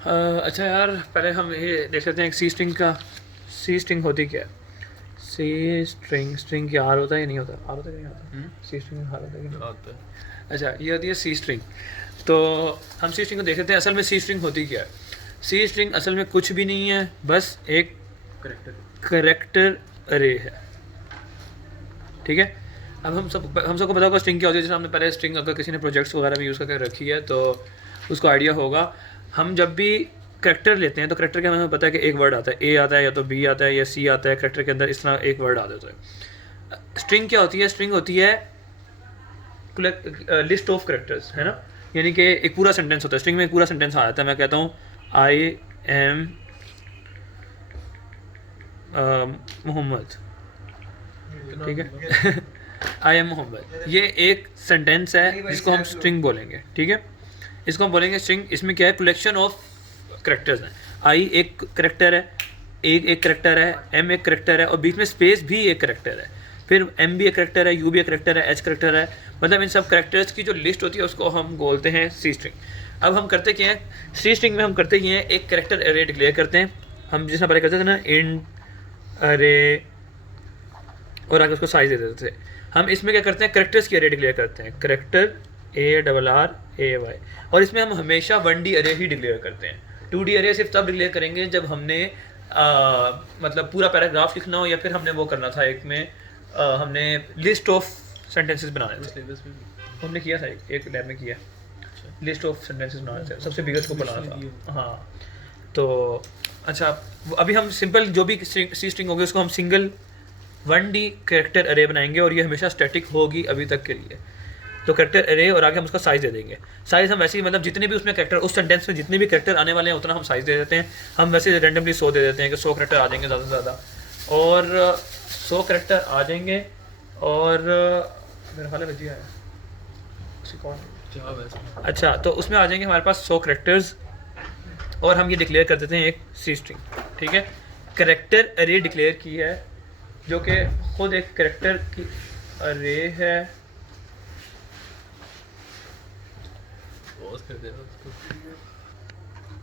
अच्छा यार, पहले हम ये देख लेते हैं एक सी स्ट्रिंग का। सी स्ट्रिंग होती क्या है? सी स्ट्रिंग, स्ट्रिंग की आर होता है या नहीं होता? आर होता है कि नहीं होता? सी स्ट्रिंग में आर होता है कि नहीं आता है। अच्छा, ये होती है सी स्ट्रिंग। तो हम सी स्ट्रिंग को देख लेते हैं असल में सी स्ट्रिंग होती क्या है। सी स्ट्रिंग असल में कुछ भी नहीं है, बस एक करेक्टर अरे है। ठीक है। अब हम सबको पता होगा स्ट्रिंग क्या होती है। जैसे हमने पहले स्ट्रिंग अगर किसी ने प्रोजेक्ट्स वगैरह में यूज़ करके रखी है तो उसको आइडिया होगा। हम जब भी करेक्टर लेते हैं तो करेक्टर के हमें पता है कि एक वर्ड आता है, ए आता है या तो बी आता है या सी आता है। करेक्टर के अंदर इस तरह एक वर्ड आ जाता है। स्ट्रिंग क्या होती है? स्ट्रिंग होती है लिस्ट ऑफ करेक्टर्स, है ना। यानी कि एक पूरा सेंटेंस होता है स्ट्रिंग में, एक पूरा सेंटेंस आ जाता है। मैं कहता हूँ आई एम मोहम्मद, ठीक है। आई एम मोहम्मद, ये एक सेंटेंस है जिसको हम स्ट्रिंग बोलेंगे, ठीक है। इसको हम बोलेंगे स्ट्रिंग। इसमें क्या है? कलेक्शन ऑफ करेक्टर्स हैं। आई एक करेक्टर है, एक करेक्टर है, एम एक करेक्टर है और बीच में स्पेस भी एक करेक्टर है। फिर एम भी एक करेक्टर है, यू भी एक करेक्टर है, एच करेक्टर है। मतलब इन सब करेक्टर्स की जो लिस्ट होती है उसको हम बोलते हैं सी स्ट्रिंग। अब हम करते क्या हैं सी स्ट्रिंग में? हम करते ये हैं एक करेक्टर अरे डिक्लेयर करते हैं। हम जिस पहले करते थे ना, इंट अरे, और आगे उसको साइज दे देते थे। हम इसमें क्या करते हैं? करेक्टर्स की अरे डिक्लेयर करते हैं। Character A double R A Y. और इसमें हम हमेशा 1D अरे ही डिक्लेयर करते हैं। 2D अरे सिर्फ तब डिक्लेयर करेंगे जब हमने मतलब पूरा पैराग्राफ लिखना हो, या फिर हमने वो करना था एक में हमने लिस्ट ऑफ सेंटेंसेस बनाने थे। हमने किया था एक लैब में किया, लिस्ट ऑफ सेंटेंसेस बनाने थे, सबसे बिगेस्ट को बनाना था। हाँ, तो अच्छा, अभी हम सिंपल जो भी सी स्ट्रिंग होगी उसको हम सिंगल 1D करेक्टर अरे बनाएंगे और ये हमेशा स्टैटिक होगी अभी तक के लिए। तो करेक्टर अरे और आगे हम उसका साइज़ दे देंगे। साइज़ हम वैसे ही मतलब जितने भी उसमें करेक्टर, उस सेंटेंस में जितने भी करेक्टर आने वाले हैं उतना हम साइज़ दे देते हैं। हम वैसे रैंडमली 100 दे देते हैं कि 100 करेक्टर आ जाएंगे ज़्यादा से ज़्यादा, और 100 करेक्टर आ जाएंगे। और मेरा ख्याल है भजिया है उसी कौन। अच्छा, तो उसमें आ जाएंगे हमारे पास 100 करेक्टर्स और हम ये डिक्लेयर कर देते हैं एक सी स्ट्रिंग, ठीक है। करेक्टर अरे डिक्लेयर की है जो कि खुद एक करेक्टर की अरे है।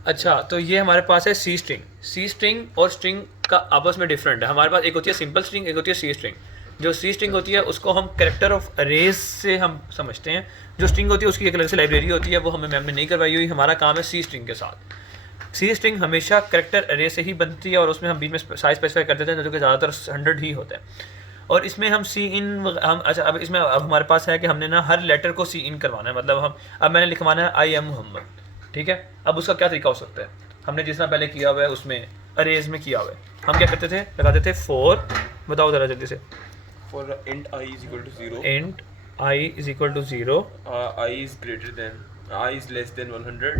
अच्छा, तो ये हमारे पास है सी स्ट्रिंग। सी स्ट्रिंग और स्ट्रिंग का आपस में डिफरेंट है। हमारे पास एक होती है सिंपल स्ट्रिंग, एक होती है सी स्ट्रिंग। जो सी स्ट्रिंग होती है उसको हम करेक्टर ऑफ अरेज से हम समझते हैं। जो स्ट्रिंग होती है उसकी एक अलग से लाइब्रेरी होती है, वो हमें मैम ने नहीं करवाई हुई। हमारा काम है सी स्ट्रिंग के साथ। सी स्ट्रिंग हमेशा करेक्टर अरे से ही बनती है और उसमें हम बीच में साइज स्पेसिफाई कर देते हैं जो कि ज़्यादातर 100 ही होता है। और इसमें हम सी इन हम अच्छा, अब इसमें अब हमारे पास है कि हमने ना हर लेटर को सी इन करवाना है। मतलब हम अब मैंने लिखवाना है आई एम मोहम्मद, ठीक है। अब उसका क्या तरीका हो सकता है? हमने जितना पहले किया हुआ है उसमें अरेज में किया हुआ है, हम क्या करते थे? लगाते थे फॉर, बताओ ज़रा जल्दी से। For int I is equal to 0, int I is equal to 0, I is greater than, I is less than 100,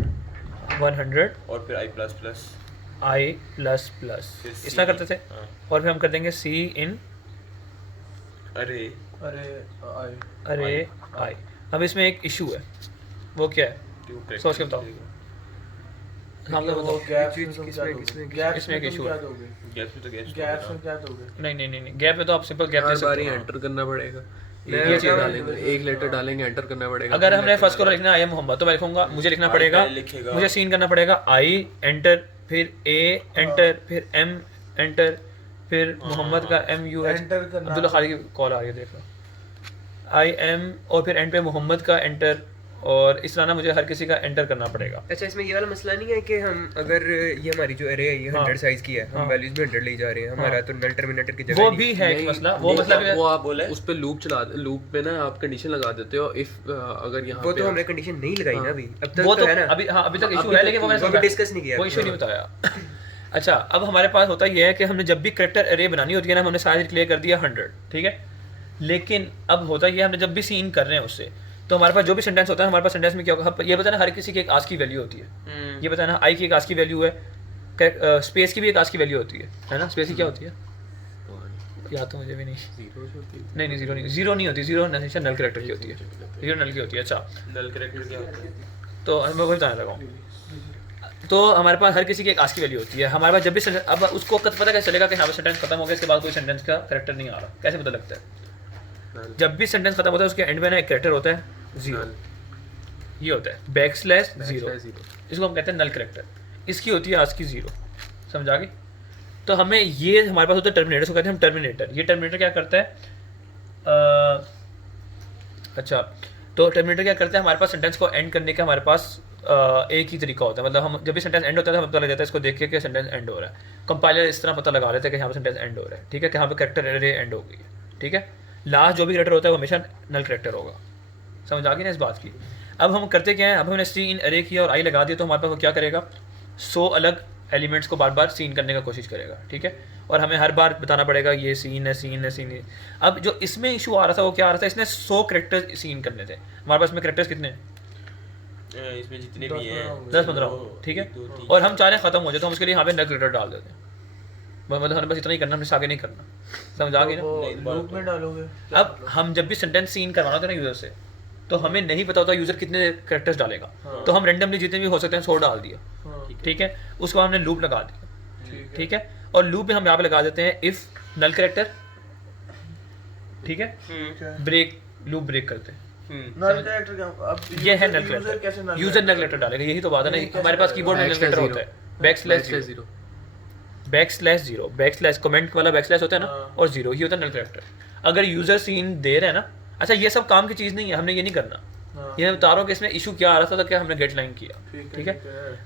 100 और फिर I plus plus, I plus plus, फिर इस तरह करते थे। हाँ, और फिर हम कर देंगे सी इन अरे अरे आई। अब इसमें एक इशू है, वो क्या है? सोच के बताओ। हम लोग बताओ। इसमें एक इशू है। गैस में तो गैस नहीं नहीं नहीं नहीं, गैप में तो आप सिंपल गैप दे हर सकते बारी हो। एंटर करना पड़ेगा। ये एक चीज़ लेटर है। डालेंगे, एक लेटर डालेंगे, एंटर करना पड़ेगा। अगर हमने फर्स्ट को लिखना आई एम मोहम्मद तो मैं लिखूंगा, मुझे लिखना आई पड़ेगा, पहले लिखेगा। मुझे सीन करना पड़ेगा आई एंटर, फिर ए एंटर, फिर एम एंटर, फिर मोहम्मद का एम यू एच। अब्दुल्ला खाली की कॉल आ रही है, देखो। आई एम और फिर एंड पे मोहम्मद का एंटर, और इस तरह ना मुझे हर किसी का एंटर करना पड़ेगा। अच्छा, इसमें ये वाला मसला नहीं है कि हम अगर ये हमारी जो अरे है ये 100 साइज की है, हाँ। हम वैल्यूज भी 100 ले जा रहे हैं, हमारा तो नल टर्मिनेटर की जगह वो नहीं। भी है एक नहीं, मसला, वो मतलब वो आप बोले? उस पे लूप चला, लूप पे ना आप कंडीशन लगा देते हो इफ अगर यहाँ वो पे तो हमने कंडीशन नहीं लगाई ना अभी, अब तक वो तो है ना, अभी हाँ अभी तक इशू अभी है, तक लेकिन वो मैंने वो समझा- अभी डिस्कस नहीं किया। वो इशू नहीं बताया। अच्छा, अब हमारे पास होता ये है कि हमने जब भी करेक्टर अरे बनानी होती है ना, हमने साइज क्लियर कर दिया 100, ठीक है। लेकिन अब होता ये हमने जब भी सीन कर रहे हैं उससे, तो हमारे पास जो भी सेंटेंस होता है, हमारे पास सेंटेंस में क्या होगा? ये बताना हर किसी की एक आज की वैल्यू होती है। ये बताना आई की एक आज की वैल्यू है, स्पेस की भी एक आज की वैल्यू होती है ना। स्पेस की क्या होती है? याद तो मुझे भी नहीं। नहीं नहीं, जीरो नहीं, जीरो नहीं होती। जीरो हमेशा नल करेक्टर की होती है, जीरो नल की होती है। अच्छा, नल करेक्टर क्या होता है? तो मैं वही बताने लगा हूँ। तो हमारे पास हर किसी की एक आज की वैल्यू होती है। हमारे पास जब भी अब उसको पता कैसे चलेगा कि हाँ सेंटेंस खत्म हो गया, इसके बाद कोई सेंटेंस का करेक्टर नहीं आ रहा? कैसे पता लगता है? जब भी सेंटेंस खत्म होता है उसके एंड में ना एक करेक्टर होता है, जीरो। ये होता है बैक स्लैश जीरो, इसको हम कहते हैं नल करेक्टर। इसकी होती है ASCII 0, समझ आ गई? तो हमें ये हमारे पास होता है टर्मिनेटर, उसको कहते हैं हम टर्मिनेटर। ये टर्मिनेटर क्या करता है? अच्छा, तो टर्मिनेटर क्या करता है, हमारे पास सेंटेंस को एंड करने का हमारे पास एक ही तरीका होता है। मतलब हम जब भी सेंटेंस एंड होता है तो हमें पता लग जाता है इसको देख के कि सेंटेंस एंड हो रहा है। कंपाइलर इस तरह पता लगा लेते हैं कि यहाँ पर सेंटेंस एंड हो रहा है, ठीक है, कि यहाँ पर कैरेक्टर एरे एंड हो गई है, ठीक है। लास्ट जो भी कैरेक्टर होता है वो हमेशा नल कैरेक्टर होगा, समझ आ गई ना इस बात की? अब हम करते क्या है, अब हमने सी इन अरे किया और आई लगा दिया, तो हमारे पास वो क्या करेगा, 100 अलग एलिमेंट्स को बार बार सीन करने का कोशिश करेगा, ठीक है। और हमें हर बार बताना पड़ेगा ये सीन है, सीन है, सीन है। अब जो इसमें इशू आ रहा था वो क्या आ रहा था, इसने 100 करेक्टर्स सीन करने थे। हमारे पास में करेक्टर्स कितने हैं? इसमें जितने भी हैं 10-15, ठीक है। और हम चाह रहे हैं ख़त्म हो जाए, तो हम उसके लिए यहाँ पे नल करेक्टर डाल देते हैं। मतलब हमें बस इतना ही करना, हमने आगे नहीं करना, समझ आ गई ना? लूप में डालोगे। अब हम जब भी सेंटेंस सीन करवाना होता है ना यूज़र से, तो हमें नहीं पता होता यूज़र कितने करेक्टर्स डालेगा, तो हम रेंडमली जितने भी हो सकते हैं 100 डाल दिया, ठीक है। उसके बाद हमने लूप लगा दिया, ठीक है। और लूप में हम यहाँ पे लगा देते हैं इफ़ नल करेक्टर, ठीक है, ब्रेक, लूप ब्रेक करते हैं। नल कैरेक्टर क्या, अब ये है नल यूजर कैसे कैरेक्टर, यूज़र नल कैरेक्टर डालेगा, यही तो बात है ना। हमारे पास कीबोर्ड में नल कैरेक्टर होता है _0, _0, बैकस्लैश कमेंट वाला बैकस्लैश होता है ना, और 0 ही होता है नल कैरेक्टर। अगर यूज़र सीन दे रहे हैं ना, अच्छा ये सब काम की चीज़ नहीं है, हमने ये नहीं करना। ये मैं बता रहा हूँ कि इसमें इशू क्या आ रहा था, तो क्या हमने गेट लाइन किया, ठीक है।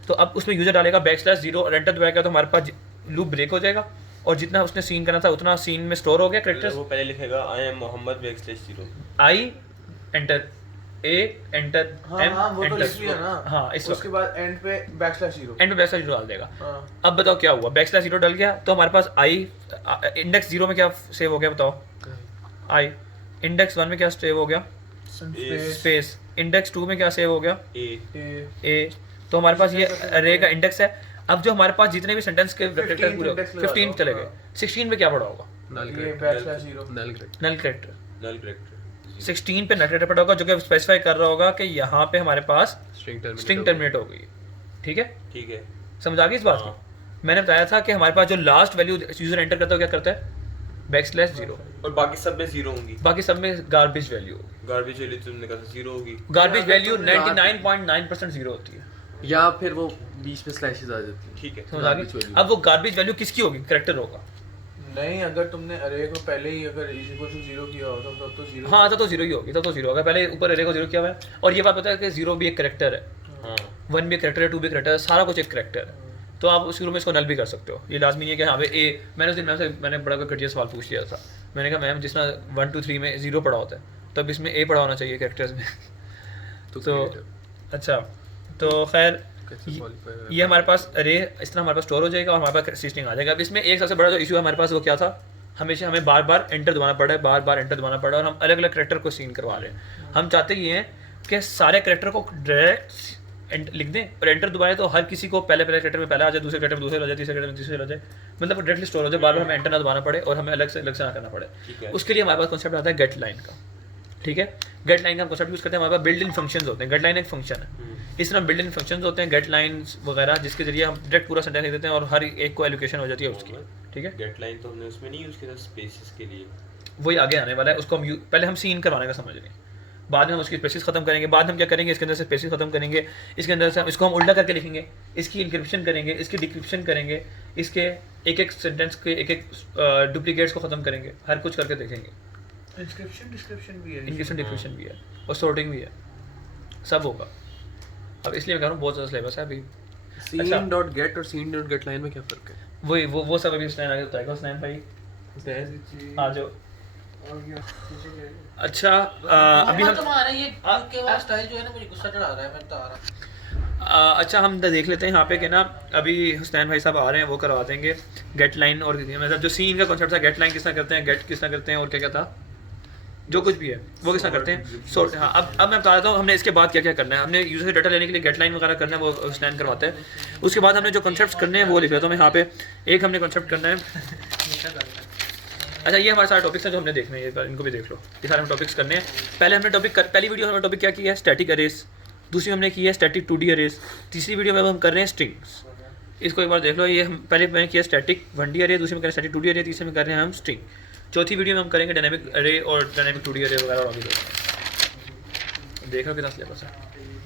तो अब उसमें यूज़र डालेगा _0 और एंटर दबाएगा, तो हमारे पास लूप ब्रेक हो जाएगा और जितना उसने सीन करना था उतना सीन में स्टोर हो गया कैरेक्टर्स। वो पहले लिखेगा I am Mohammad _0, I enter, A enter, M हाँ वो तो एंटर, लिख लिया ना। हाँ इस उसके बाद एंड पे _0, एंड में _0 डाल देगा। हाँ। अब बताओ क्या हुआ, _0 डल गया, तो हमारे पास आई इंडेक्स 0 में क्या सेव हो गया बताओ? आई इंडेक्स 1 में क्या सेव हो गया? स्पेस। इंडेक्स 2 में क्या सेव हो गया? ए। तो हमारे पास ये अरे का इंडेक्स है। अब जो हमारे पास जितने भी सेंटेंस के कैरेक्टर पूरे 15 चले गए, 16 पे क्या पड़ा होगा? नल कैरेक्टर 16 पे नल कैरेक्टर पड़ा होगा, जो कि स्पेसिफाई कर रहा होगा कि यहाँ पे हमारे पास स्ट्रिंग टर्मिनेट हो गई है, ठीक है। ठीक है, समझ आ गई इस बात की? मैंने बताया था कि हमारे पास जो लास्ट वैल्यू यूजर एंटर करता है क्या करता है, _0, और बाकी सब में 0 होंगी। बाकी सब में गार्बेज वैल्यू होगी। गार्बेज वैल्यू तुमने कहा 0 होगी। गार्बेज वैल्यू 99.9% 0 होती है, या फिर वो बीच में स्लैशेस आ जाती हैं। ठीक है, समझ आ गई? अब वो गार्बेज वैल्यू किसकी होगी? कैरेक्टर होगा। नहीं, अगर तुमने अरे को पहले ही अगर इक्वल टू 0 किया होता तब तो 0। हाँ, तब तो 0 ही होगी, तब तो 0 होगा। पहले ऊपर अरे को 0 किया हुआ है, और ये बात पता है कि 0 भी एक कैरेक्टर है, हाँ 1 भी एक कैरेक्टर है, 2 भी एक कैरेक्टर है, सारा कुछ एक कैरेक्टर है। तो आप शुरू में इसको नल भी कर सकते हो, ये लाजमी नहीं है कि हाँ भाई ए। मैंने उस दिन मैम से मैंने बड़ा कोई घटिया सवाल पूछ लिया था। मैंने कहा मैम जिस तरह 1 2 3 में 0 पड़ा होता है, तब इसमें ए पड़ा होना चाहिए कैरेक्टर्स में। तो अच्छा, तो खैर ये हमारे पास अरे इस तरह हमारे पास स्टोर हो जाएगा और हमारे पास स्ट्रिंग आ जाएगा। अब इसमें एक सबसे बड़ा जो इशू है हमारे पास वो क्या था, हमेशा हमें बार बार एंटर दबाना पड़ा है, बार बार एंटर दबाना पड़ा है, और हम अलग अलग कैरेक्टर को सीन करवा रहे हैं। हम चाहते ये हैं कि सारे कैरेक्टर को डायरेक्ट लिख दें और एंटर दबाएं, तो हर किसी को पहले कैरेक्टर में पहले आ जाए, दूसरे कैरेक्टर में दूसरे आ जाए, तीसरे कैरेक्टर में तीसरे आ जाए, मतलब डायरेक्टली स्टोर हो जाए, बार बार हमें एंटर ना दबाना पड़े और हमें अलग से ना करना पड़े। उसके लिए हमारे पास कॉन्सेप्ट आता है गेट लाइन का, ठीक है। गेट लाइन का कॉन्सेप्ट यूज़ करते हैं, हमारे पास बिल्ड इन फंक्शंस होते हैं। गेट लाइन एक फंक्शन है, इस तरह बिल्ड इन फंक्शंस होते हैं, गेट लाइन्स वगैरह, जिसके जरिए हम डायरेक्ट पूरा सेंटेंस लिख देते हैं और हर एक को एलोकेशन हो जाती है उसकी, ठीक है। गेट लाइन तो हमने उसमें नहीं यूज़ किया था, स्पेसेस के लिए। वही आगे आने वाला है, उसको हम पहले हम सीन करवाने का समझ लें, बाद में हम उसकी स्पेसिस खत्म करेंगे। बाद हम क्या करेंगे, इसके अंदर से स्पेसिस खत्म करेंगे, इसके अंदर से हम इसको हम उल्टा करके लिखेंगे, इसकी इंक्रिप्शन करेंगे, इसकी डिक्रिप्शन करेंगे, इसके एक एक सेंटेंस के एक एक डुप्लीकेट्स को खत्म करेंगे, हर कुछ करके देखेंगे। इंस्क्रिप्शन डिस्क्रिप्शन भी है, इंक्रिप्शन डिक्रिप्शन भी है और सॉर्टिंग भी है, सब होगा। अब इसलिए मैं कह रहा हूँ बहुत ज़्यादा सिलेबस है अभी। scene.get और scene.getLine में क्या फ़र्क है? वही वो सब अभी स्नैन आगे बताएगा। स्नैन भाई आ जाओ। अच्छा अभी हम तुम्हारा ये के वाला स्टाइल जो है ना मुझे गुस्सा चढ़ा रहा है, मैं बता रहा। अच्छा हम देख लेते हैं यहाँ पे कि ना अभी हुसैन भाई साहब आ रहे हैं, वो करवा देंगे गेट लाइन। और मतलब जो सीन का कॉन्सेप्ट था, गेट लाइन किस तरह करते हैं, गेट किस तरह करते हैं, और क्या क्या था जो कुछ भी है वो किस तरह करते हैं, सॉर्ट। हाँ अब मैं बता देता हूँ हमने इसके बाद क्या क्या करना है। हमने यूजर से डाटा लेने के लिए गेट लाइन वगैरह करना है, वो हुसैन करवाते हैं। उसके बाद हमने जो कॉन्सेप्ट करने हैं वो लिख लेता हूँ मैं यहाँ पे। एक हमने कॉन्सेप्ट करना है, अच्छा ये हमारे सारे टॉपिक्स हैं जो हमने देखने हैं, इनको भी देख लो। ये सारे हम टॉपिक्स करने हैं। पहले हमने टॉपिक पहली वीडियो में हमने टॉपिक क्या किया है, स्टैटिक अरेज। दूसरी हमने की है स्टैटिक 2D अरेज। तीसरी वीडियो में हम कर रहे हैं स्ट्रिंग्स। इसको एक बार देख लो। ये हम पहले मैंने किया स्टैटिक 1D अरे, दूसरी में कर रहे हैं स्टैटिक 2D अरे, तीसरे में कर रहे हैं हम स्ट्रिंग। चौथी वीडियो में हम करेंगे डायनामिक अरे और डायनामिक 2D अरे वगैरह। और आगे देख लो कितना सिलेबस है,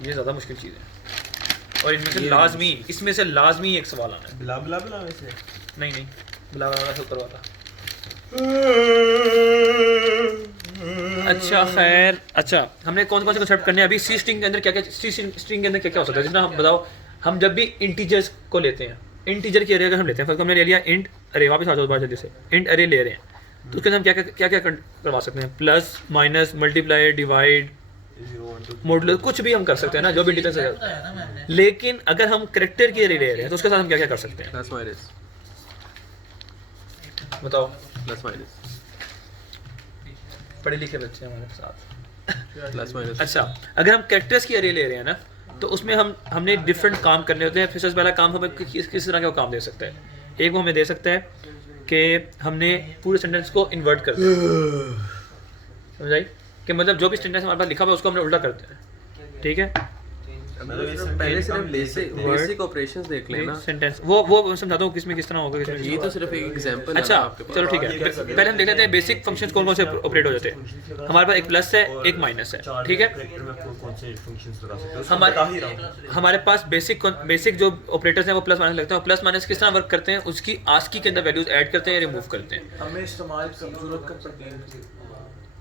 ये ज़्यादा मुश्किल चीज़ है। और इनमें से लाजमी, इसमें से लाजमी एक सवाल आना है। ब्ला ब्ला ब्ला वैसे नहीं बुला से ऊपर वाला। अच्छा खैर, अच्छा हमने कौन कौन से कंसेप्ट करने हैं अभी? सी स्ट्रिंग के अंदर क्या क्या, सी स्ट्रिंग के अंदर क्या क्या हो सकता है? जितना हम बताओ, हम जब भी इंटीजर्स को लेते हैं, इंटीजर की अरे अगर हम लेते हैं, हमने ले लिया इंट अरे, वापस आ जाओ बार जल्दी से, इंट अरे ले रहे हैं, तो उसके अंदर हम क्या क्या करवा सकते हैं? Plus minus multiply divide modulus, कुछ भी हम कर सकते हैं ना, जो भी इंटीजर से। लेकिन अगर हम कैरेक्टर की अरे ले रहे हैं तो उसके साथ हम क्या क्या कर सकते हैं? प्लस माइनस, बताओ। प्लस माइनस, पढ़े लिखे बच्चे हमारे साथ। Plus minus. अच्छा, अगर हम कैरेक्टर्स की अरे ले रहे हैं ना, तो उसमें हमने डिफरेंट काम करने होते हैं। फिर सबसे पहला काम हमें किस तरह का काम दे सकता है? एक वो हमें दे सकता है कि हमने पूरे सेंटेंस को इन्वर्ट कर दिया, समझाई? कि मतलब जो भी सेंटेंस हमारे पास लिखा हुआ है उसको हमने उल्टा करते हैं, ठीक है? पहले सिर्फ बेसिक ऑपरेशंस देख लेना। सेंटेंस वो मैं समझाता हूँ किसमें किस तरह होगा, किसमें ये तो सिर्फ एक एग्जांपल है अच्छा आपके पास। चलो ठीक है, पहले हम देख लेते हैं बेसिक फंक्शंस कौन कौन से ऑपरेट हो जाते हैं। हमारे पास एक प्लस है, एक माइनस है, ठीक है? हमारे पास बेसिक जो ऑपरेटर्स हैं वो प्लस माइनस लगते हैं। और प्लस माइनस किस तरह वर्क करते हैं? उसकी आस्की के अंदर वैल्यूज ऐड करते हैं या रिमूव करते हैं। हमें इस्तेमाल जरूरत कब पड़ती है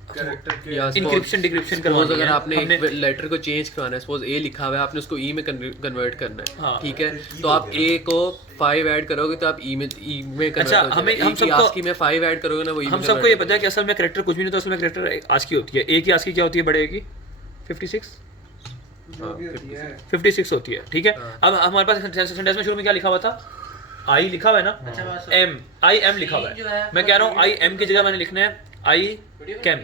कैरेक्टर के? इंक्रिप्शन डिक्रिप्शन सपोज करवानी अगर है आपने हमने। एक लेटर को चेंज करवाना है, सपोज ए लिखा हुआ है, आपने उसको ई में कन्वर्ट करना है, हाँ। ठीक है? तो आप ए को 5 ऐड करोगे तो आप ई में कन्वर्ट अच्छा, हो हमें जाएगा। हम सबको आस्की में 5 ऐड करोगे ना, वो ई में हम सबको ये पता है कि असल में कैरेक्टर कुछ भी नहीं होता, असल में कैरेक्टर आस्की होती है। ए की आस्की क्या होती है? बड़े ए की 56 56 होती है, ठीक है? अब हमारे पास सेंटेंस में शुरू में क्या लिखा हुआ था? आई लिखा हुआ है ना, एम, आई एम लिखा हुआ है। मैं कह रहा हूँ आई एम की जगह मैंने लिखना है आई कैम।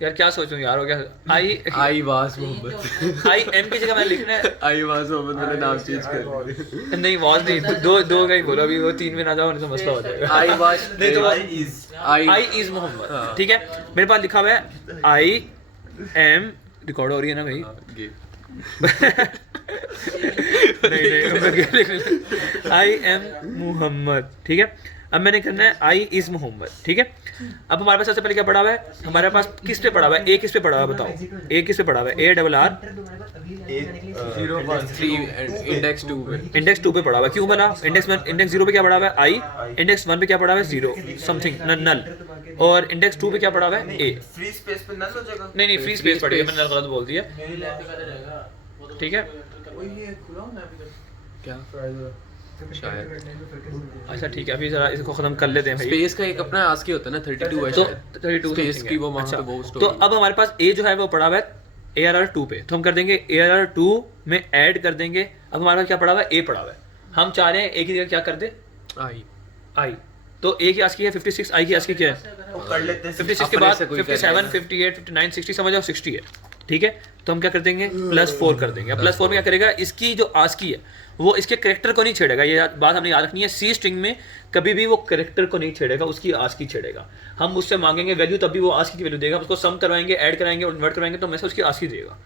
यार क्या सोचूं यार, हो गया I was Mohammad, I am की जगह मैंने लिखना है आई वाज मोहम्मद, मैंने नाम चेंज कर दिया। नहीं वाज नहीं, दो का ही बोलो अभी, वो 3 में ना जाओ नहीं तो मसला हो जाएगा। आई वाज नहीं तो आई इज मोहम्मद, ठीक है? मेरे पास लिखा हुआ है आई एम, रिकॉर्ड हो रही है ना भाई? नहीं आई एम मोहम्मद, ठीक है? अब मैंने करना है आई इज मोहम्मद, ठीक है? अब हमारे पास सबसे पहले क्या पड़ा हुआ है? हमारे पास किस पे पड़ा हुआ है? ए किस पे पड़ा हुआ है बताओ? ए किस पे पड़ा हुआ है? ए डबल आर 0.3 इंडेक्स 2 पे पड़ा हुआ है। क्यों बना? इंडेक्स 0 पे क्या पड़ा हुआ है? आई। इंडेक्स 1 पे क्या पड़ा हुआ है? 0 समथिंग नल। और इंडेक्स 2 पे क्या पड़ा हुआ है? ए। फ्री स्पेस पे नल हो जाएगा। नहीं फ्री स्पेस पड़ी है, मैंने गलत बोल दिया, मेरी लैब पे कैसे रहेगा वो तो ठीक है? वही ये खुला होना है अभी तक क्या शायद। अच्छा ठीक है, अभी जरा इसको खत्म कर लेते हैं भाई। स्पेस का एक अपना आस्की होता है ना, 32 है तो शायद। 32 स्पेस something की है। वो वहाँ अच्छा, पे वो तो स्टोरी। अब हमारे पास ए जो है वो पड़ा हुआ है ARR2 पे, तो हम कर देंगे ARR2 में ऐड कर देंगे। अब हमारे पास क्या पड़ा हुआ है? ए पड़ा हुआ है। हम चाह रहे हैं ए की जगह क्या कर दे? आई आई। तो ए की आस्की है 56, आई की आस्की क्या है? वो कर लेते हैं 56 के अपने बाद से कोई 57, 58, 59, 60 समझ जाओ 60 है, ठीक है? तो हम क्या कर देंगे? +4 कर देंगे। +4 में क्या करेगा? इसकी जो आस्की है वो इसके कैरेक्टर को नहीं छेड़ेगा। ये बात हमने याद रखनी है, सी स्ट्रिंग में कभी भी वो कैरेक्टर को नहीं छेड़ेगा, उसकी आस्की छेड़ेगा। हम उससे मांगेंगे वैल्यू, तब भी वो आस्की की वैल्यू देगा। उसको सम करवाएंगे, ऐड कराएंगे और इन्वर्ट कराएंगे तो हमें से उसकी आस्की देगा।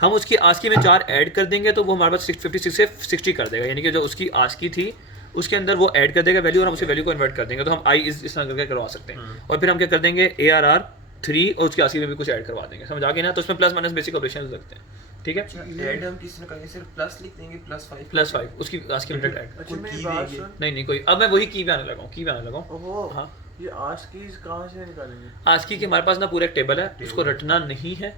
हम उसकी आस्की में 4 ऐड कर देंगे तो वो हमारे पास 56 से 60 कर देगा, यानी कि जो उसकी आस्की थी उसके अंदर वो ऐड कर देगा वैल्यू और हम उसी वैल्यू को इन्वर्ट कर देंगे। तो हम आई इस तरह करके करवा सकते हैं। और फिर हम क्या कर देंगे? ARR3 और उसकी आस्की में भी कुछ ऐड करवा देंगे, समझ आ गया ना? तो उसमें प्लस माइनस बेसिक ऑपरेशन लगते हैं, ठीक है? ऐड हम किसी ने करेंगे सिर्फ प्लस लिख देंगे +5 +5 उसकी आस्की में ऐड। अच्छा कोई मेरी की बात देंगे। सुन नहीं कोई, अब मैं वही की भी आने लगा हूँ, ओहो हाँ। ये आज की कहाँ से निकालेंगे? आस्की के हमारे पास ना पूरा एक टेबल है, उसको रटना नहीं है,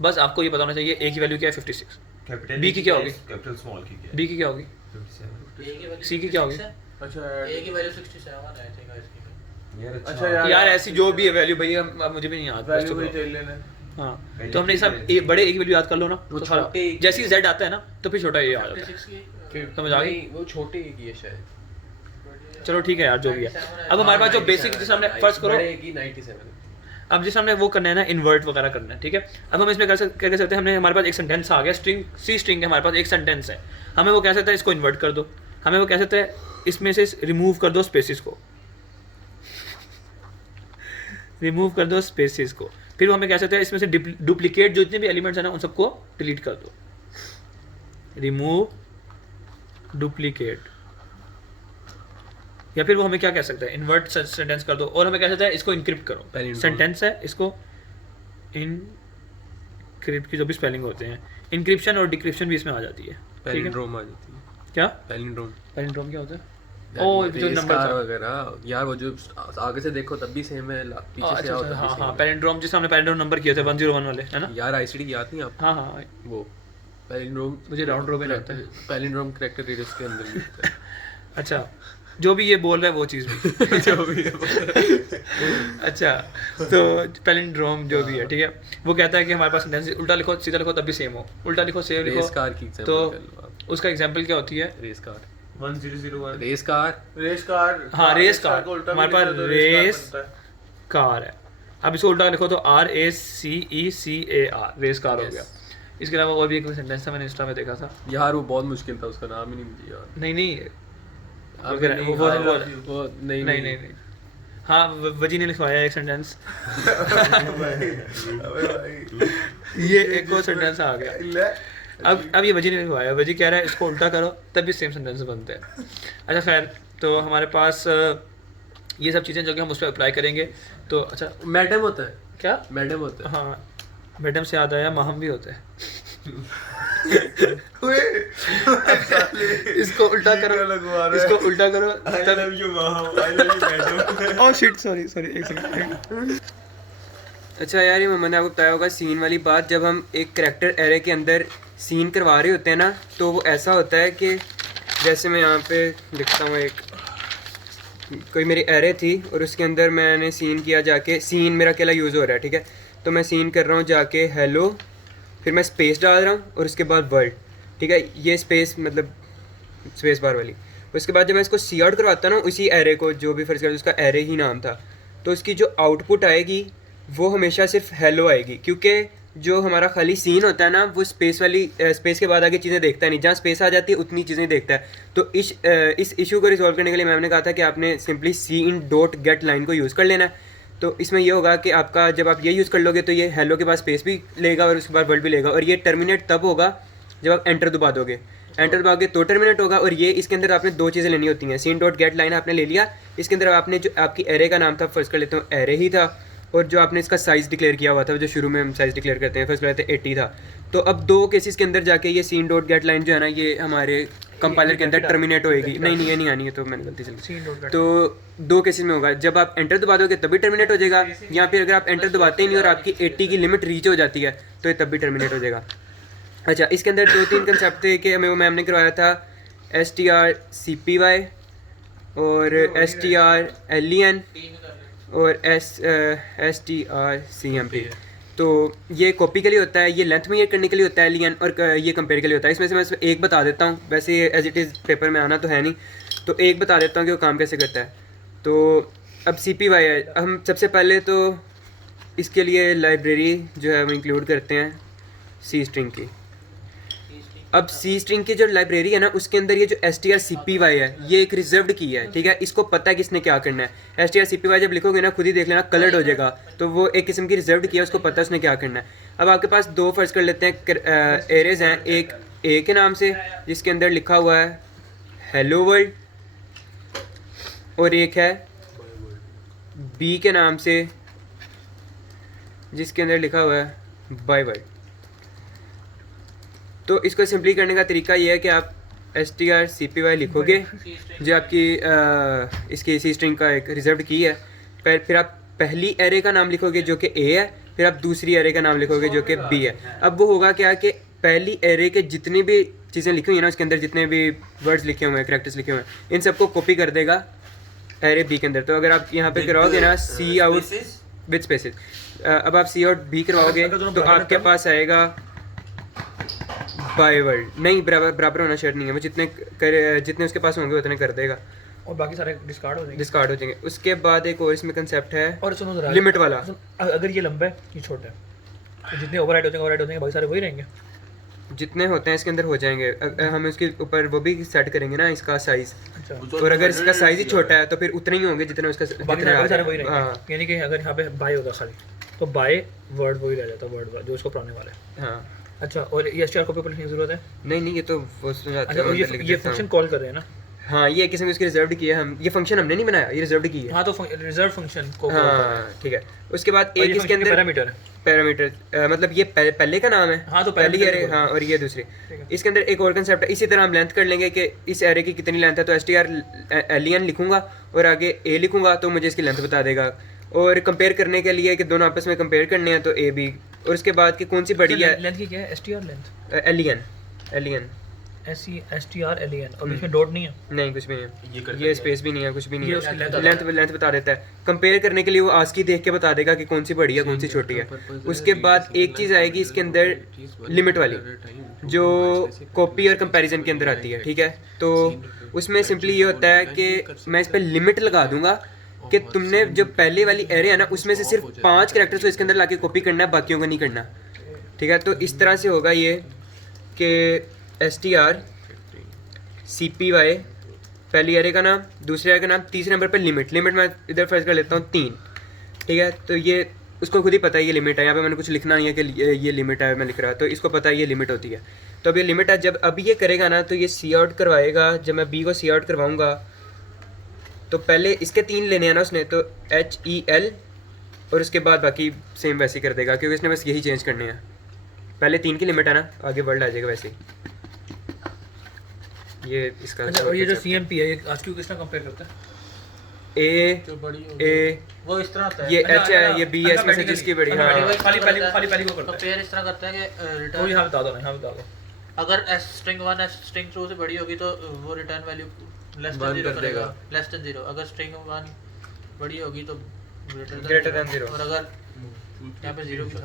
बस आपको ये पता होना चाहिए। ए की वैल्यू क्या है? 56। कैपिटल बी की क्या होगी? कैपिटल स्मॉल की क्या है? बी की क्या होगी? 57। सी की क्या होगी? अच्छा ए की वैल्यू 67 आई थिंक इसकी। यार अच्छा यार यार ऐसी जो भी है वैल्यू भैया, अब मुझे भी नहीं याद। वैल्यू भी चल लेना है। हाँ तो हमने सब बड़े ए की वैल्यू याद कर लो ना, वो तो सारा छोटे A की- जैसे ही Z आता है ना तो फिर छोटा ए आ जाता 56 की है, समझ आ गई? नहीं, वो छोटे की है शायद। चलो ठीक है यार, जो भी है। अब हमारे पास जो बेसिक जिस हमने फर्स्ट करो, बड़े की 97। अब जिस हमने वो करना है ना, इन्वर्ट वगैरह करना है, ठीक है? अब हम इसमें क्या कर सकते हैं? हमने हमारे पास एक सेंटेंस आ गया, स्ट्रिंग सी स्ट्रिंग है हमारे पास, एक सेंटेंस है। हमें वो कह सकता है इसको इन्वर्ट कर दो, हमें वो कह सकता है इसमें से रिमूव कर दो स्पेसिस को, रिमूव कर दो स्पेसिस को। फिर वो हमें कह सकते हैं इसमें से डुप्लीकेट जो जितने भी एलिमेंट्स हैं ना उन सबको डिलीट कर दो, रिमूव डुप्लीकेट। या फिर वो हमें क्या कह सकता है? इन्वर्ट सेंटेंस कर दो। और हमें कह सकता है इसको इनक्रिप्ट करो, सेंटेंस है इसको स्क्रिप्ट की जो भी स्पेलिंग होते हैं, इंक्रिप्शन और डिक्रिप्शन भी इसमें आ जाती है, ठीक है। पैलिंड्रोम आ जाती है। क्या पैलिंड्रोम पैलिंड्रोम क्या होता है? ओ जो नंबर कार वगैरह यार, वो जो आगे से देखो तब भी सेम है, पीछे से आओ तब भी हाँ सेम हाँ है। पैलिंड्रोम, जिससे हमने पैलिंड्रोम नंबर किए थे 101 वाले, है ना? यार आईसीडी याद नहीं आपको? हाँ हाँ वो पैलिंड्रोम मुझे राउंड रोबिन आता है। पैलिंड्रोम कैरेक्टर रेडियस के अंदर भी होता है। अच्छा, जो भी ये बोल रहा है वो चीज़ भी जो भी है। अच्छा, तो पैलिंड्रोम जो भी है, ठीक है, वो कहता है कि हमारे पास सेंटेंस उल्टा लिखो सीधा लिखो तब भी सेम हो, उल्टा लिखो सेम लिखो। रेस कार की एग्जांपल तो कर लो आप। उसका एग्जांपल क्या होती है? Race car 1001 race car race car, हाँ रेस कार, को उल्टा भी हमारे पास लिखा तो रेस कार बनता है। कार है। अब इसको उल्टा लिखो तो RACECAR, रेस कार हो गया। इसके अलावा और भी एक सेंटेंस था, मैंने इंस्टा में देखा था। यार वो बहुत मुश्किल था, उसका नाम ही नहीं मुझे याद। नहीं नहीं अब वो- नहीं, वो- वो- वो नहीं नहीं नहीं नहीं हाँ वजी ने लिखवाया एक सेंटेंस ये एक और सेंटेंस आ गया। अब ये वजी ने लिखवाया, वजी कह रहा है इसको उल्टा करो तब भी सेम सेंटेंस बनते हैं। अच्छा खैर, तो हमारे पास ये सब चीज़ें जो कि हम उस पर अप्लाई करेंगे। तो अच्छा मैडम होता है, क्या? मैडम होता है। हाँ मैडम से याद आया, माहम भी होते हैं। इसको उल्टा करो, इसको उल्टा करो तब you mom, I love you madam. Oh shit, sorry एक सेकंड। अच्छा यार, ये मोहम्मद ने आपको बताया होगा सीन वाली बात। जब हम एक करैक्टर एरे के अंदर सीन करवा रहे होते हैं ना, तो वो ऐसा होता है कि जैसे मैं यहाँ पे लिखता हूँ, एक कोई मेरी एरे थी और उसके अंदर मैंने सीन किया जाके, सीन मेरा अकेला यूज़ हो रहा है, ठीक है। तो मैं सीन कर रहा हूँ जाके हेलो, फिर मैं स्पेस डाल रहा हूँ और उसके बाद वर्ल्ड, ठीक है। ये स्पेस मतलब स्पेस बार वाली। उसके बाद जब मैं इसको सी आउट करवाता हूँ ना, उसी एरे को, जो भी फर्ज कर उसका एरे ही नाम था, तो उसकी जो आउटपुट आएगी वो हमेशा सिर्फ हेलो आएगी, क्योंकि जो हमारा खाली सीन होता है ना, वो स्पेस वाली स्पेस के बाद आगे चीज़ें देखता है नहीं, जहाँ स्पेस आ जाती है उतनी चीज़ें देखता है। तो इस इशू को रिजॉल्व करने के लिए मैम ने कहा था कि आपने सिंपली CIN.GET लाइन को यूज़ कर लेना है। तो इसमें ये होगा कि आपका जब आप ये यूज़ कर लोगे तो ये हेलो के बाद स्पेस भी लेगा और उसके बाद वर्ल्ड भी लेगा, और ये टर्मिनेट तब होगा जब आप एंटर दबा दोगे। एंटर दबाओगे तो टर्मिनेट होगा। और ये इसके अंदर आपने दो चीज़ें लेनी होती हैं। CIN.GET लाइन आपने ले लिया, इसके अंदर आपने जो आपकी एरे का नाम था, फर्स्ट कर लेते हो एरे ही था, और जो आपने इसका साइज़ डिक्लेयर किया हुआ था, जो शुरू में हम साइज़ डिक्लेयर करते हैं, फर्स्ट कर लेते हैं 80 था। तो अब दो केसेस के अंदर जाके ये CIN.GET लाइन जो है ना, ये हमारे कंपाइलर के अंदर टर्मिनेट होएगी। नहीं ये नहीं आनी है, तो मैंने गलती से लिखी। तो दो केसेस में होगा, जब आप एंटर दबा दोगे तभी टर्मिनेट हो जाएगा, या फिर अगर आप एंटर दबाते ही नहीं और आपकी 80 की लिमिट रीच हो जाती है तो ये तब भी टर्मिनेट हो जाएगा। अच्छा, इसके अंदर 2-3 कंसेप्ट थे कि हमें वो मैम ने करवाया था, STRCPY और STRLEN और STRCMP। तो ये कॉपी के लिए होता है, ये लेंथ में ये करने के लिए होता है लियन, और ये कंपेयर के लिए होता है। इसमें से मैं एक बता देता हूँ, वैसे एज इट इज़ पेपर में आना तो है नहीं, तो एक बता देता हूँ कि वो काम कैसे करता है। तो अब CPY है, हम सबसे पहले तो इसके लिए लाइब्रेरी जो है वो इंक्लूड करते हैं C स्ट्रिंग की। अब C स्ट्रिंग की जो लाइब्रेरी है ना, उसके अंदर ये जो STRCPY है, ये एक रिजर्व्ड की है, ठीक है। इसको पता है किसने क्या करना है। STRCPY जब लिखोगे ना, खुद ही देख लेना कलर्ड हो जाएगा, तो वो एक किस्म की रिजर्व्ड की है, उसको पता है उसने क्या करना है। अब आपके पास दो फर्ज कर लेते हैं एरेज हैं, एक A के नाम से जिसके अंदर लिखा हुआ है हेलो वर्ल्ड, और एक है B के नाम से जिसके अंदर लिखा हुआ है बाय वर्ल्ड। तो इसको सिंपली करने का तरीका ये है कि आप STRCPY लिखोगे, जो आपकी इसकी C स्ट्रिंग का एक रिजर्व्ड की है, फिर आप पहली एरे का नाम लिखोगे जो कि A है, फिर आप दूसरी एरे का नाम लिखोगे जो कि B है। अब वो होगा क्या कि पहली एरे के जितनी भी चीज़ें लिखी हुई हैं ना, उसके अंदर जितने भी वर्ड्स लिखे हुए हैं, करैक्टर्स लिखे हुए हैं, इन सबको कॉपी कर देगा एरे B के अंदर। तो अगर आप यहाँ पे कराओगे ना C आउट विद स्पेसिस, अब आप C आउट B करवाओगे तो आपके पास आएगा बाय वर्ल्ड। नहीं, बराबर होना शर्त नहीं है, वो जितने उसके पास होंगे उतने कर देगा, और बाकी सारे डिस्कार्ड डिस्कार्ड हो जाएंगे। उसके बाद एक और इसमें कंसेप्ट है, और सुनो जरा, लिमिट वाला। अगर ये लंबा है, ये छोटा है, तो जितने ओवरराइड हो जाएंगे बाकी सारे वही रहेंगे। जितने होते हैं इसके अंदर हो जाएंगे। हम इसके ऊपर वो भी सेट करेंगे ना, इसका साइज, अच्छा, और अगर इसका साइज ही छोटा है तो फिर उतने ही होंगे जितने उसका बाकी सारे वही रहेंगे। हाँ यानी कि अगर यहाँ पे बाय होगा खाली, तो बाय वर्ड वही रह जाता है, वर्ड जो उसको पढ़ाने वाला है। हाँ। अच्छा, और ये STR कॉपी पर लिखने की जरूरत है? नहीं ये तो वो समझाते अच्छा, हैं, और अंदर लिख ये देता हूँ। फंक्शन कॉल कर रहे हैं ना? हाँ, ये किसी में उसकी रिजर्व्ड की है, हम ये फंक्शन हमने नहीं बनाया, ये रिजर्व्ड की है। हाँ, तो रिजर्व फंक्शन को हाँ ठीक है। उसके बाद एक एक इसके अंदर पैरामीटर है, पैरामीटर मतलब ये पहले का नाम है। हाँ, तो पहली parameter एरे, बोलो। हाँ, और ये दूसरी। इसके अंदर एक और कंसेप्ट है, इसी तरह हम लेंथ कर लेंगे कि इस एरे की कितनी लेंथ है, तो str लिखूंगा और आगे a लिखूंगा तो मुझे इसकी लेंथ बता देगा। और कंपेयर करने के लिए कि दोनों आपस में कंपेयर करने हैं तो a b, और उसके बाद कि कौन सी बड़ी है लेंथ की क्या है? str लेंथ len str और बीच में डॉट नहीं है। नहीं, कुछ भी नहीं ये है, करता ये स्पेस भी नहीं है, कुछ भी नहीं ये है। उसकी length लेंथ बता देता है। कंपेयर करने के लिए वो आस्की देख के बता देगा कि कौन सी बड़ी है कौन सी छोटी है। उसके बाद एक चीज़ आएगी इसके अंदर लिमिट वाली, जो कॉपी और कंपैरिजन के अंदर आती है, ठीक है। तो उसमें सिंपली ये होता है कि मैं इस पर लिमिट लगा दूंगा कि तुमने जो पहले वाली एरे है ना उसमें से सिर्फ 5 कैरेक्टर्स को इसके अंदर लाके कॉपी करना है, बाकियों को नहीं करना, ठीक है। तो इस तरह से होगा ये कि str cpy पहली एरे का नाम, दूसरे एरे का नाम, तीसरे नंबर पर लिमिट मैं इधर फर्ज कर लेता हूँ 3, ठीक है। तो ये उसको खुद ही पता है ये लिमिट है, यहाँ पे मैंने कुछ लिखना नहीं है कि ये लिमिट है मैं लिख रहा, तो इसको पता है ये लिमिट होती है। तो अब ये लिमिट है, जब अभी ये करेगा ना तो ये सी आउट करवाएगा। जब मैं बी को सी आउट करवाऊँगा तो पहले इसके 3 लेने हैं ना उसने, तो HEL और उसके बाद बाकी सेम वैसे ही कर देगा, क्योंकि इसने बस यही चेंज करने हैं। पहले 3 की लिमिट है ना, आगे वर्ल्ड आ जाएगा वैसे ही। ये इसका अच्छा, और ये जो CMP है ये आज क्यों किसने कंपेयर करता है? A वो इस तरह होता है। ये अच्छा, H है, ये B है, इसमें से जिसकी बड़ी, हाँ। खाली वो करता है। कंपेयर इस तरह करता है कि वो रिटर्न यहाँ बता दो ना, यहाँ बता दो। अगर string 1 string 2 से बड़ी होगी तो वो रिटर्न वैल्यू लेस देन 0 कर करेगा, देगा। Less than 0। अगर string 1 बड़ी होगी तो Greater than zero। और अगर यहाँ पे 0 की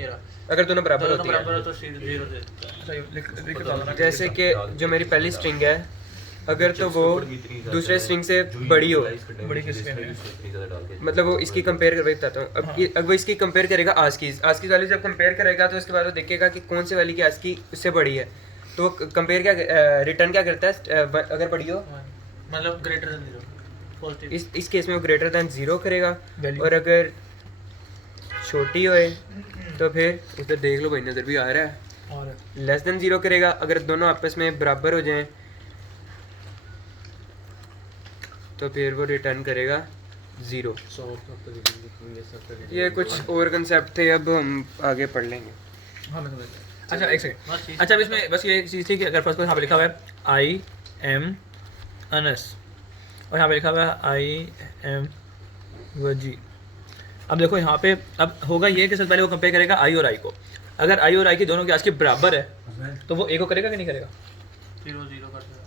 ये रहा, अगर दोनों बराबर दोनों होती बराबर है, हो तो 0 दे देता है। अच्छा, ये लिख के बता दो ना। जैसे कि जो मेरी पहली स्ट्रिंग है, अगर तो वो दूसरे स्ट्रिंग से बड़ी हो, बड़ी किस में है? मतलब वो इसकी कंपेयर करके बताता हूँ। अब वो इसकी कंपेयर करेगा आस्की वाली, जब कंपेयर करेगा तो उसके बाद वो देखेगा कि कौन से वाली की आस्की उससे बड़ी है, तो वो कंपेयर क्या रिटर्न क्या करता है, अगर बड़ी हो मतलब ग्रेटर देन 0 पॉजिटिव। इस केस में वो ग्रेटर दैन 0 करेगा, Value। और अगर छोटी होए तो फिर उधर देख लो भाई, नज़र भी आ रहा है, और लेस देन 0 करेगा। अगर दोनों आपस में बराबर हो जाएं तो फिर वो रिटर्न करेगा 0। ये कुछ और कंसेप्ट थे, अब हम आगे पढ़ लेंगे। हाँ मैं समझ गया। अच्छा एक सेकंड। बस चीज़ अच्छा, अब इसमें बस ये एक चीज़ थी कि अगर फर्स्ट को यहाँ पे लिखा हुआ है I am Anas और यहाँ पे लिखा हुआ है I am Waji। अब देखो यहाँ पे अब होगा ये कि सबसे पहले वो कंपेयर करेगा I और I को। अगर I और I की दोनों की आज के बराबर है तो वो A को करेगा कि नहीं करेगा? 0 0 कर देगा।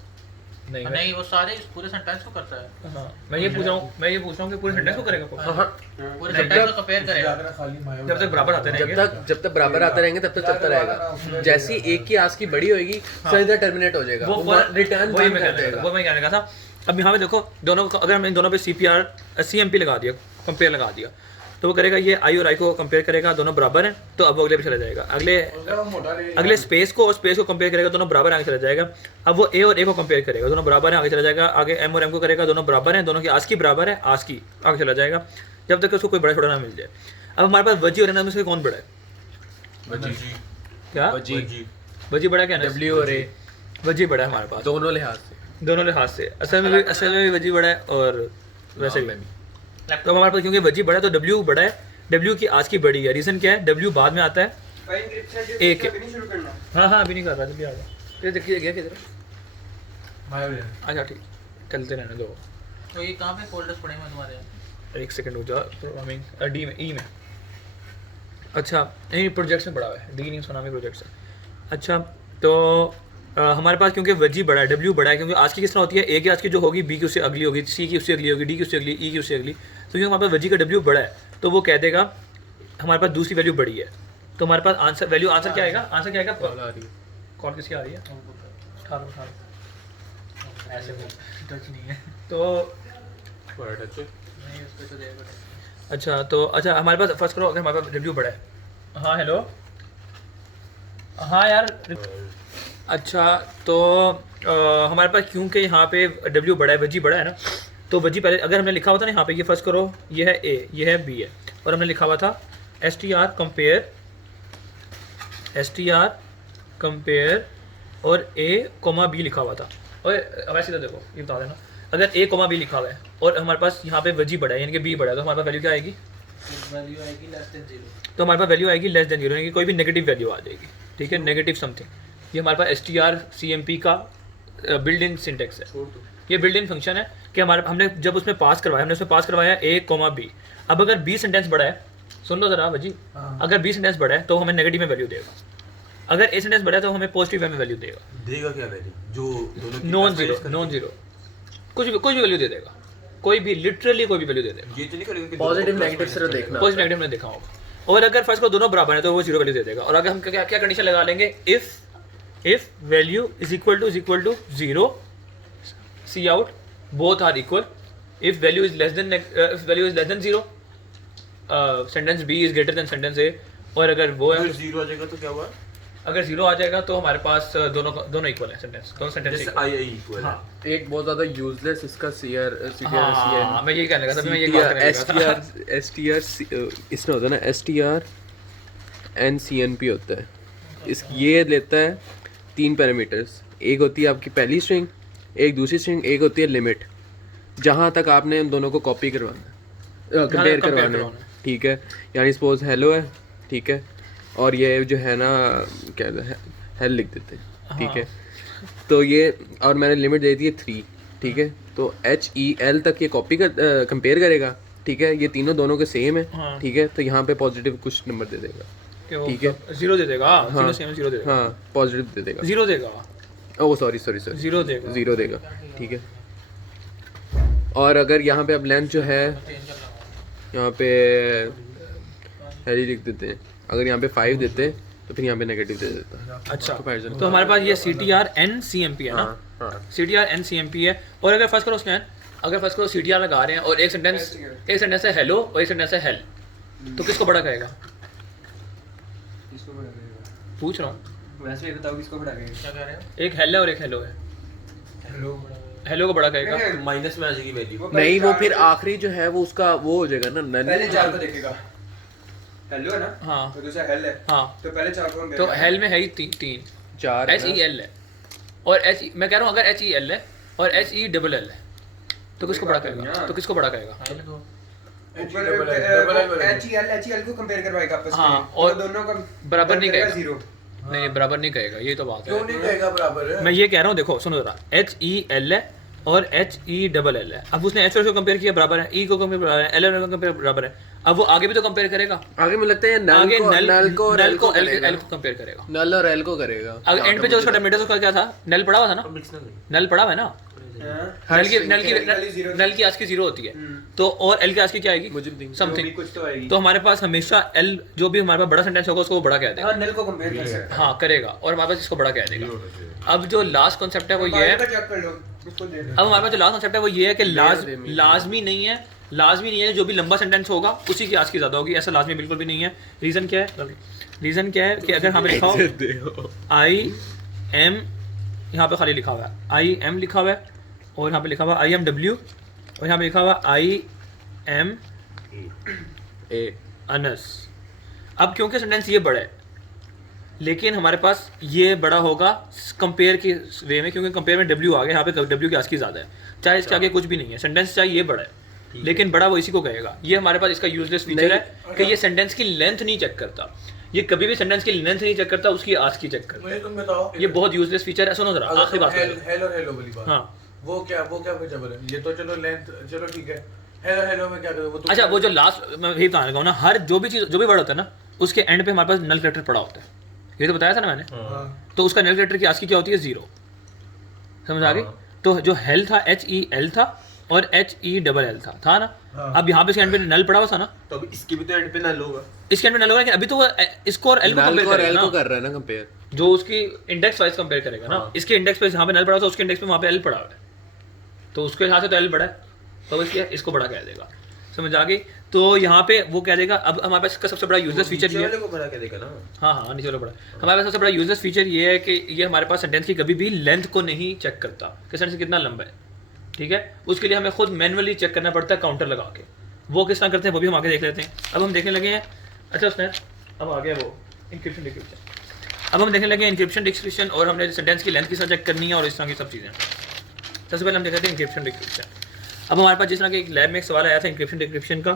नहीं नहीं, वो सारे पूरे सेंटेंस को करता है। हाँ, मैं ये पूछ रहा हूँ कि पूरे सेंटेंस को करेगा वो? पूरे सेंटेंस को कंपेयर करेगा। जब तक बराबर आते रहेंगे। जब तक बराबर आते रहेंगे तब तक चलता रहेगा। जैसे ही एक की आस की बड़ी होगी सीधा टर्मिनेट हो जाएगा, वो रिटर्न वही बंद मैं कर देगा। वो मैं कहने का था। अब यहाँ पे देखो दोनों को, अगर हमने इन दोनों पे CMP लगा दिया, कंपेयर लगा दिया, तो वो करेगा ये I और I को कंपेयर करेगा, दोनों बराबर हैं, तो अब वो अगले पे चला जाएगा। अगले स्पेस को और स्पेस को कंपेयर करेगा, दोनों बराबर आगे चला जाएगा। अब वो A और A को कंपेयर करेगा, दोनों बराबर हैं, आगे चला जाएगा। आगे M और M को करेगा, दोनों बराबर हैं, दोनों की आस्की बराबर है, आस्की आगे चला जाएगा, जब तक उसको कोई बड़ा छोटा ना मिल जाए। अब हमारे पास वजी और एनस में से कौन बड़ा है? क्या वजी बड़ा है क्या? W और A वजी बड़ा है हमारे पास, दोनों लिहाज से। दोनों लिहाज से। असल में भी वजी बड़ा है और वैसे भी। तो हमारे पास क्योंकि वजी बड़ा है तो W बड़ा है, W की आज की बड़ी है। रीज़न क्या है? W बाद में आता है एक। हाँ हाँ अभी नहीं कर रहा, जल्दी आ जाओ। ये देखिए गया किधर? अच्छा ठीक, चलते रहने दो। तो ये कहाँ पे फोल्डर्स पड़े हैं तुम्हारे यहाँ? एक सेकंड हो जाओ। प्रोग्रामिंग डी में, ई में। अच्छा नहीं, प्रोजेक्ट्स में पड़ा हुआ है, डी नहीं सुना में प्रोजेक्ट्स है। अच्छा तो हमारे पास क्योंकि वजी बड़ा है, W बड़ा है, क्योंकि आज की किस तरह होती है, A की आज की जो होगी B की उससे अगली होगी, C की उससे अगली होगी, D की उससे अगली, E की उससे अगली। तो क्योंकि हमारे पास वजी का W बड़ा है तो वो कह देगा हमारे पास दूसरी वैल्यू बड़ी है, तो हमारे पास आंसर वैल्यू आंसर क्या आएगा? आंसर क्या आएगा? कौन किसकी आ रही है? 18 ऐसे टच नहीं है तो नहीं, उस पे तो देगा। अच्छा तो अच्छा हमारे पास फर्स्ट करो, अगर हमारे पास W बड़ा है। हाँ हेलो, हाँ यार। अच्छा तो हमारे पास क्योंकि यहाँ पे W बड़ा है, वजी बड़ा है ना, तो वजी पहले अगर हमने लिखा हुआ था ना यहाँ पे, ये फर्स्ट करो, ये है A, ये है B है, और हमने लिखा हुआ था str कंपेयर और A, B लिखा हुआ था। और वैसे तो देखो ये बता देना, अगर A, B लिखा हुआ है और हमारे पास यहाँ पे वजी बड़ा है यानी कि B बड़ा है, तो हमारे पास वैल्यू क्या आएगी? वैल्यू आएगी लेस देन 0। तो हमारे पास वैल्यू आएगी लेस देन 0, यानी कि कोई भी नेगेटिव वैल्यू आ जाएगी, ठीक है, नेगेटिव समथिंग। ये हमारे पास strcmp का बिल्ड इन सिंटेक्स है। ये बिल्ड इन फंक्शन है कि हमने जब उसमें पास करवाया, हमने उसमें पास करवाया a, b। अब अगर b सेंटेंस बड़ा है, सुन लो ज़रा भाजी, अगर b सेंटेंस बड़ा है तो हमें नेगेटिव में वैल्यू देगा, अगर a सेंटेंस बड़ा है तो हमें पॉजिटिव में वैल्यू देगा क्या वैल्यू जो दोनों की नॉन जीरो कुछ भी वैल्यू दे देगा, कोई भी लिटरली कोई भी वैल्यू दे देगा। ये तो नहीं करेगा कि पॉजिटिव नेगेटिव सिर्फ देखना। पॉजिटिव नेगेटिव में देखा होगा। और अगर फर्स्ट को दोनों बराबर है तो वो 0 वैल्यू दे देगा। और अगर हम क्या कंडीशन लगा लेंगे, if value is equal to 0, cout both are equal, if value is less than 0, sentence B is greater than sentence A. और अगर वो है, अगर 0 आ जाएगा तो क्या हुआ? अगर 0 आ जाएगा तो हमारे पास दोनों इक्वल है, दोनों सेंटेंस जैसे इक्वल। i इक्वल है। एक बहुत ज्यादा यूजलेस इसका हाँ, मैं यही कहने लगा था, मैं यही बात करने लगा था। इसमें होता है ना STR NCNP होता है। ये लेता है 3 पैरामीटर्स, एक होती है आपकी पहली स्ट्रिंग, एक दूसरी स्ट्रिंग, एक होती है लिमिट, जहाँ तक आपने इन दोनों को कॉपी करवाना, कंपेयर करवाना है, ठीक है। यानी सपोज हेलो है, ठीक है, और ये जो है ना क्या है, हेल लिख देते हैं, ठीक है। तो ये और मैंने लिमिट दे दी है 3, ठीक है। तो HEL तक ये कॉपी कर कंपेयर करेगा, ठीक है। ये तीनों दोनों के सेम है, ठीक है। तो यहाँ पे पॉजिटिव कुछ नंबर दे देगा, ठीक है, 0 दे देगा, 0 दे देगा, हाँ पॉजिटिव दे देगा, 0 देगा, ओह सॉरी 0 देगा, 0 देगा, ठीक है। और अगर यहाँ पे अब लेंथ जो है, यहाँ पे हेली लिख देते हैं, अगर यहाँ पे 5 देते हैं तो फिर यहाँ पे नेगेटिव दे देता है। अच्छा, तो हमारे पास ये CTR NCMP है ना, CTR NCMP है। और अगर फर्स्ट करो स्कैन, अगर फर्स्ट करो CTR लगा रहे हैं और एक सेंटेंस है हेलो और एक सेंटेंस है हेल, तो किसको बड़ा कहेगा? पूछ रहा हूँ, वैसे ये बताओ किसको बढ़ा क्या कह रहे हो? एक हेल है और एक हेलो है, हेलो को बड़ा कहेगा। माइनस में आ जाएगी वैल्यू। नहीं, वो फिर आखिरी जो है वो उसका वो हो जाएगा ना, पहले 4 को देखेगा, हेलो है ना, हाँ तो दूसरा हेल है, हाँ, तो पहले 4 को तो हेल में है ही 3 4 HEL है, और मैं कह रहा हूँ अगर HEL है और HELL है तो किसको बड़ा कहेगा? तो किसको बड़ा कहेगा? HEL को कंपेयर करवाएगा आपस में, हाँ, और दोनों का बराबर नहीं कहेगा, 0। नहीं बराबर नहीं कहेगा, ये तो बात क्यों है। नहीं कहेगा बराबर है? मैं ये कह रहा हूँ, देखो सुनो जरा, HEL है और HELL है। अब उसने H को कंपेयर किया, बराबर है, E को कंपेयर बराबर है, L को कंपेयर बराबर है। अब वो आगे भी तो कंपेयर करेगा, आगे मुझे लगता है नल आगे को नल को L को L को कंपेयर करेगा। नल और L को करेगा। अगर एंड पे जो उसका टर्मिनेटर उसका क्या था, नल पड़ा हुआ था ना, नल पड़ा हुआ है ना, नल की आज की 0 होती है, तो और एल की आज की क्या आएगी? समथिंग। कुछ तो आएगी। तो हमारे पास हमेशा एल जो भी हमारे पास बड़ा सेंटेंस होगा उसको वो बड़ा कह देगा, हाँ, नल को कंपेयर कर सकते हैं। हाँ करेगा, और हमारे पास इसको बड़ा कह देगा। अब जो लास्ट कॉन्सेप्ट है वो ये है, चेक कर लो, उसको देख लो। अब हमारे पास जो लास्ट कॉन्सेप्ट है वो ये है कि लाजमी नहीं है जो भी लंबा सेंटेंस होगा उसी की आज की ज़्यादा होगी, ऐसा लाजमी बिल्कुल भी नहीं है। रीज़न क्या है? रीज़न क्या है कि अगर हमें लिखा हो आई एम, यहाँ पे खाली लिखा हुआ है आई एम लिखा हुआ है, और यहाँ पे लिखा हुआ आई एम डब्ल्यू, और यहाँ पे लिखा हुआ आई एम ए अनस। अब क्योंकि सेंटेंस ये बड़ा है, लेकिन हमारे पास ये बड़ा होगा कंपेयर के वे में, क्योंकि कंपेयर में डब्ल्यू आ गया, यहाँ पे डब्ल्यू की आज की ज़्यादा है, चाहे इसके आगे कुछ भी नहीं है, सेंटेंस चाहे ये बड़ा है लेकिन बड़ा वो इसी को कहेगा। ये हमारे पास इसका यूजलेस फीचर है कि ये सेंटेंस की लेंथ नहीं चेक करता, ये कभी भी सेंटेंस की लेंथ नहीं चेक करता, उसकी आज की चेक करता मुझे तुम बताओ, है। ये बहुत यूजलेस फीचर है। सुनो जरा आखिरी बात करो। हेलो हेलो वाली बात, हाँ वो क्या वजह है? ये तो चलो लेंथ, चलो ठीक है, हेलो हेलो में क्या करोगे? वो तो अच्छा, वो जो लास्ट मैं वही बताने लगा हूँ ना, हर जो भी चीज़ जो भी वर्ड होता है ना, उसके एंड पे हमारे पास नल कैरेक्टर पड़ा होता है, ये तो बताया था ना मैंने। तो उसका नल कैरेक्टर की आज की क्या होती है? 0। समझ आ गई? तो जो हेल था HEL था और HELL था ना। अब यहाँ पे इसके एंड पे नल पड़ा हुआ था ना, तो अभी इसके भी तो एंड पे नल होगा, इसके एंड पे नल होगा, लेकिन अभी तो वो इसको और एल को कंपेयर करेगा L ना, को कर रहा है ना कंपेयर, जो उसकी इंडेक्स वाइज कंपेयर करेगा ना। इसके इंडेक्स पे जहाँ पे नल पड़ा था उसके इंडेक्स पे वहाँ पे एल पड़ा हुआ है, तो उसके हिसाब से तो एल बड़ा है, तो इसको बड़ा कह देगा। समझ आ गई? तो यहाँ पे वो कह देगा। अब हमारे पास इसका सबसे बड़ा यूजलेस फीचर ये है, को बड़ा कह देगा ना। हाँ नीचे वाला बड़ा, हमारे पास सबसे बड़ा यूजलेस फीचर ये है कि ये हमारे पास सेंटेंस की कभी भी लेंथ को नहीं चेक करता कि सेंटेंस कितना लंबा है, ठीक है। उसके लिए हमें खुद मैनुअली चेक करना पड़ता है काउंटर लगा के। वो किस तरह करते हैं वो भी हम आगे देख लेते हैं। अब हम देखने लगे हैं, अच्छा उसने अब आ गया वो इंक्रिप्शन डिक्रिप्शन। अब हम देखने लगे इंक्रिप्शन डिक्रिप्शन, और हमने सेंटेंस की लेंथ किस तरह चेक करनी है और इस तरह की सब चीज़ें। सबसे पहले हम देख लेते हैं इंक्रिप्शन डिक्रिप्शन। अब हमारे पास जिस तरह के एक लैब में एक सवाल आया था इंक्रिप्शन डिक्रिप्शन का,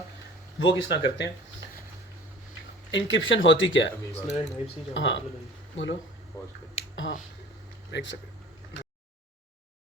वो किस तरह करते हैं? इंक्रिप्शन होती क्या है? हाँ बोलो। हाँ एक सेकंड।